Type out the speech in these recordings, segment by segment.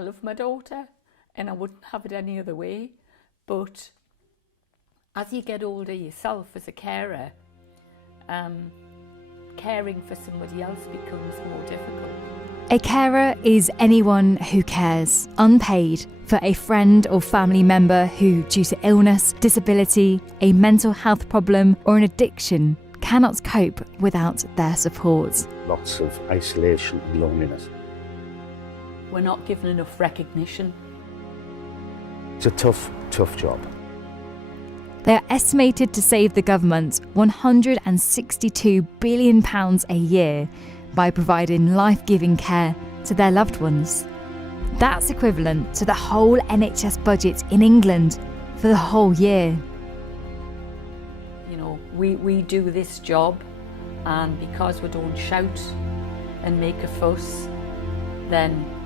I love my daughter and I wouldn't have it any other way. But as you get older yourself as a carer, caring for somebody else becomes more difficult. A carer is anyone who cares, unpaid, for a friend or family member who, due to illness, disability, a mental health problem or an addiction, cannot cope without their support. Lots of isolation and loneliness. We're not given enough recognition. It's a tough job. They are estimated to save the government £162 billion a year by providing life-giving care to their loved ones. That's equivalent to the whole NHS budget in England for the whole year. You know, we do this job, and because we don't shout and make a fuss, then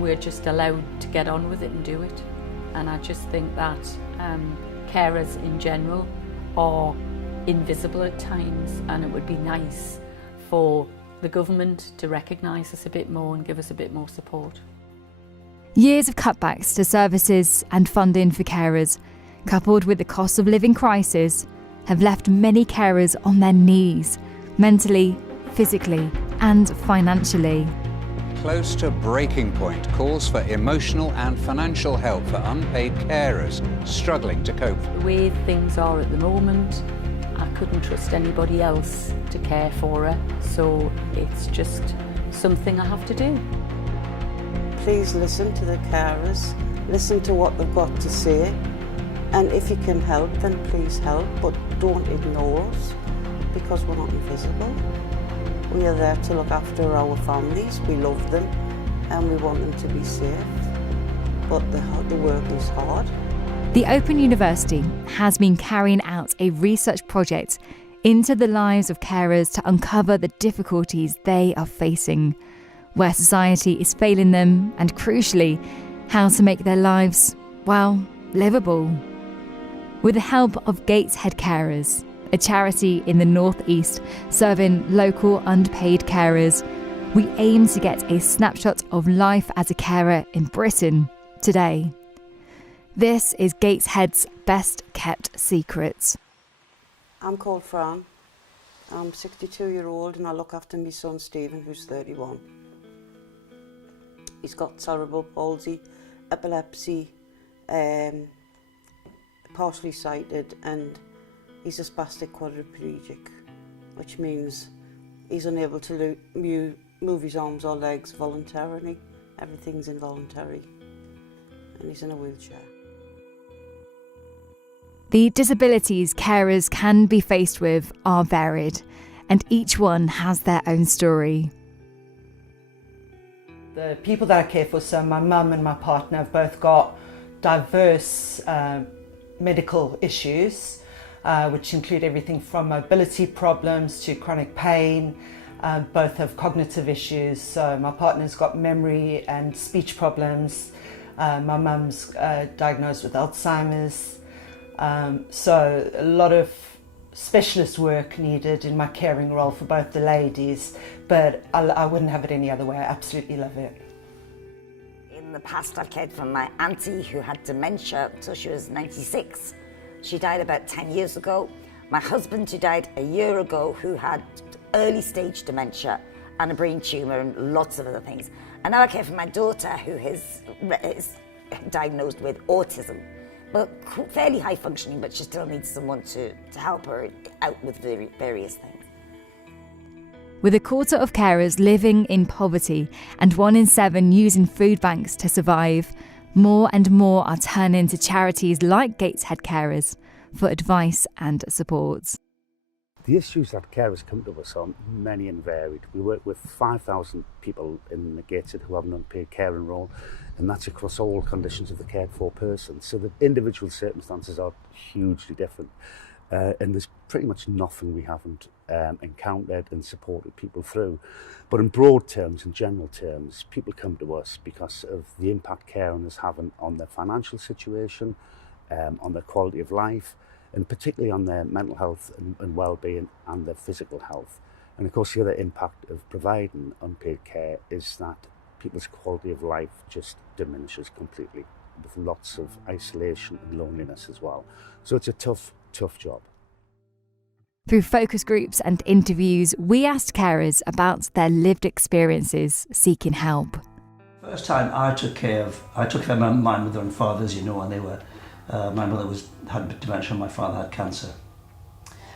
we're just allowed to get on with it and do it. And I just think that carers in general are invisible at times, and it would be nice for the government to recognise us a bit more and give us a bit more support. Years of cutbacks to services and funding for carers, coupled with the cost of living crisis, have left many carers on their knees, mentally, physically and financially. Close to breaking point, calls for emotional and financial help for unpaid carers struggling to cope. The way things are at the moment, I couldn't trust anybody else to care for her, so it's just something I have to do. Please listen to the carers, listen to what they've got to say, and if you can help, then please help, but don't ignore us, because we're not invisible. We are there to look after our families, we love them, and we want them to be safe, but the work is hard. The Open University has been carrying out a research project into the lives of carers to uncover the difficulties they are facing, where society is failing them, and crucially, how to make their lives, well, livable. With the help of Gateshead Carers, a charity in the North East serving local unpaid carers, we aim to get a snapshot of life as a carer in Britain today. This is Gateshead's best kept secrets. I'm called Fran. I'm 62-year-old and I look after my son Stephen, who's 31. He's got cerebral palsy, epilepsy, partially sighted, and he's a spastic quadriplegic, which means he's unable to move his arms or legs voluntarily. Everything's involuntary, and he's in a wheelchair. The disabilities carers can be faced with are varied, and each one has their own story. The people that I care for, so my mum and my partner, have both got diverse medical issues, which include everything from mobility problems to chronic pain. Both have cognitive issues, so my partner's got memory and speech problems. My mum's diagnosed with Alzheimer's. So a lot of specialist work needed in my caring role for both the ladies, but I wouldn't have it any other way. I absolutely love it. In the past, I've cared for my auntie who had dementia until she was 96. She died about 10 years ago. My husband, who died a year ago, who had early stage dementia and a brain tumour and lots of other things. And now I care for my daughter, who is diagnosed with autism, but fairly high functioning, but she still needs someone to help her out with various things. With a quarter of carers living in poverty and 1 in 7 using food banks to survive, more and more are turning to charities like Gateshead Carers for advice and support. The issues that carers come to us are many and varied. We work with 5,000 people in the Gateshead who have an unpaid caring role, and that's across all conditions of the cared for person. So the individual circumstances are hugely different. And there's pretty much nothing we haven't encountered and supported people through. But in broad terms, in general terms, people come to us because of the impact caring is having on their financial situation, on their quality of life, and particularly on their mental health and well-being and their physical health. And of course, the other impact of providing unpaid care is that people's quality of life just diminishes completely, with lots of isolation and loneliness as well. So it's a tough job. Through focus groups and interviews, we asked carers about their lived experiences seeking help. First time I took care of my mother and father, as you know, and they were, my mother had dementia and my father had cancer.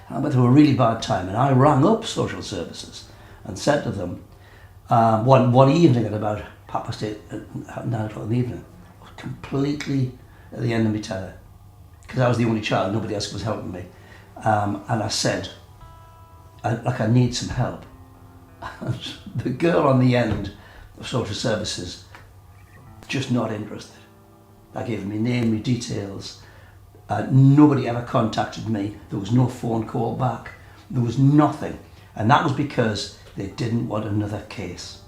But they were a really bad time, and I rang up social services and said to them, one evening at about 9 o'clock in the evening, I was completely at the end of my tether, because I was the only child, nobody else was helping me. And I said, I need some help. And the girl on the end of social services, just not interested. I gave them my name, my details. Nobody ever contacted me. There was no phone call back. There was nothing. And that was because they didn't want another case.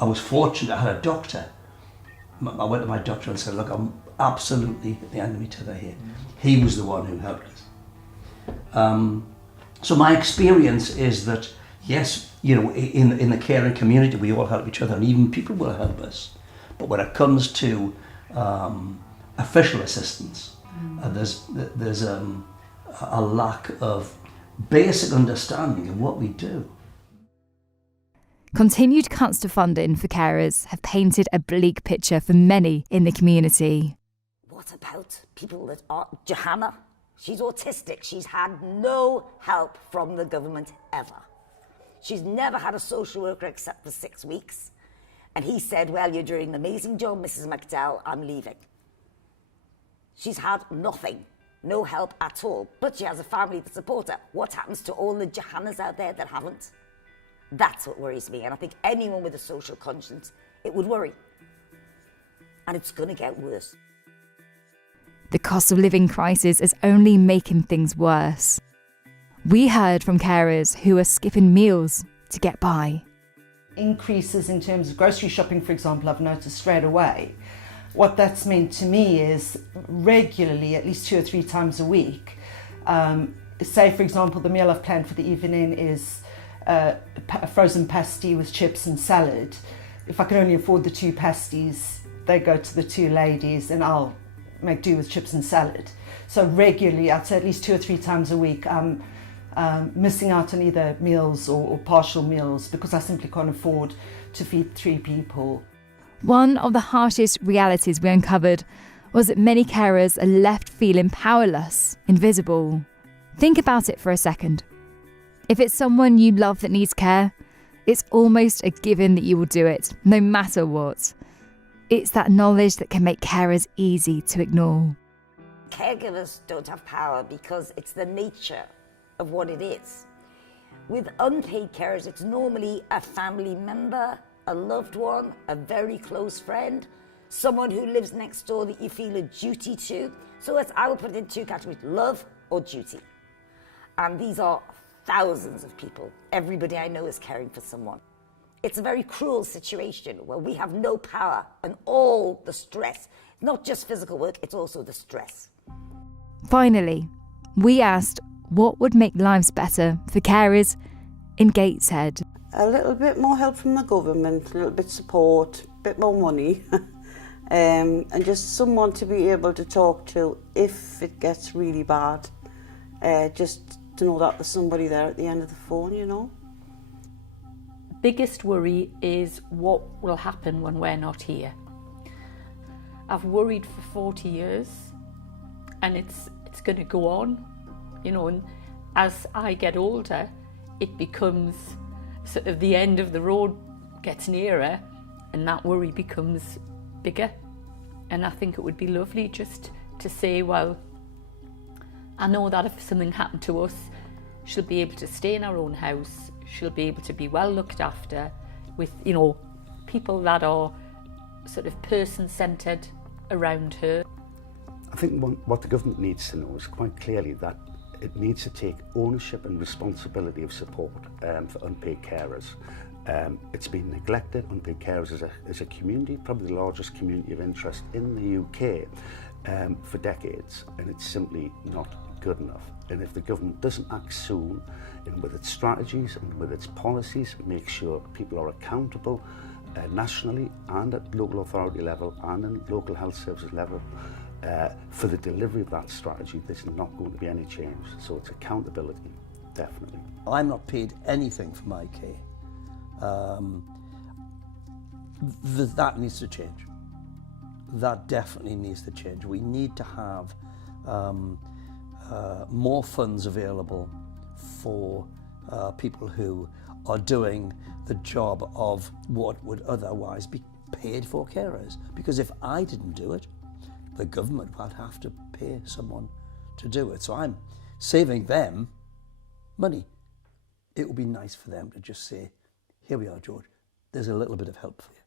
I was fortunate, I had a doctor. I went to my doctor and said, look, I'm absolutely at the end of my tether here. He was the one who helped us. So my experience is that, yes, in the caring community, we all help each other, and even people will help us. But when it comes to official assistance, there's a lack of basic understanding of what we do. Continued cuts to funding for carers have painted a bleak picture for many in the community. What about people that are... Johanna, she's autistic. She's had no help from the government ever. She's never had a social worker except for 6 weeks. And he said, well, you're doing an amazing job, Mrs. McDowell, I'm leaving. She's had nothing, no help at all, but she has a family to support her. What happens to all the Johannas out there that haven't? That's what worries me, and I think anyone with a social conscience, it would worry. And it's going to get worse. The cost of living crisis is only making things worse. We heard from carers who are skipping meals to get by. Increases in terms of grocery shopping, for example, I've noticed straight away. What that's meant to me is regularly, at least 2 or 3 times a week, say, for example, the meal I've planned for the evening is a frozen pasty with chips and salad. If I can only afford the 2 pasties, they go to the 2 ladies and I'll make do with chips and salad. So regularly, I'd say at least 2 or 3 times a week, I'm missing out on either meals or partial meals because I simply can't afford to feed 3 people. One of the harshest realities we uncovered was that many carers are left feeling powerless, invisible. Think about it for a second. If it's someone you love that needs care, it's almost a given that you will do it, no matter what. It's that knowledge that can make carers easy to ignore. Caregivers don't have power because it's the nature of what it is. With unpaid carers, it's normally a family member, a loved one, a very close friend, someone who lives next door that you feel a duty to. So I would put it in 2 categories, love or duty. And these are thousands of people. Everybody I know is caring for someone. It's a very cruel situation where we have no power and all the stress, not just physical work, it's also the stress. Finally, we asked what would make lives better for carers in Gateshead. A little bit more help from the government, a little bit support, a bit more money, and just someone to be able to talk to if it gets really bad. Just to know that there's somebody there at the end of the phone, you know. Biggest worry is what will happen when we're not here. I've worried for 40 years and it's going to go on, you know, and as I get older, it becomes sort of the end of the road gets nearer and that worry becomes bigger. And I think it would be lovely just to say, well, I know that if something happened to us, she'll be able to stay in her own house, she'll be able to be well looked after with, you know, people that are sort of person-centred around her. I think what the government needs to know is quite clearly that it needs to take ownership and responsibility of support for unpaid carers. It's been neglected. Unpaid carers is a community, probably the largest community of interest in the UK for decades, and it's simply not good enough. And if the government doesn't act soon, and with its strategies and with its policies, make sure people are accountable nationally and at local authority level and in local health services level. For the delivery of that strategy, there's not going to be any change. So it's accountability, definitely. I'm not paid anything for my care. That needs to change. That definitely needs to change. We need to have more funds available for people who are doing the job of what would otherwise be paid for carers. Because if I didn't do it, the government would have to pay someone to do it. So I'm saving them money. It would be nice for them to just say, here we are, George, there's a little bit of help for you.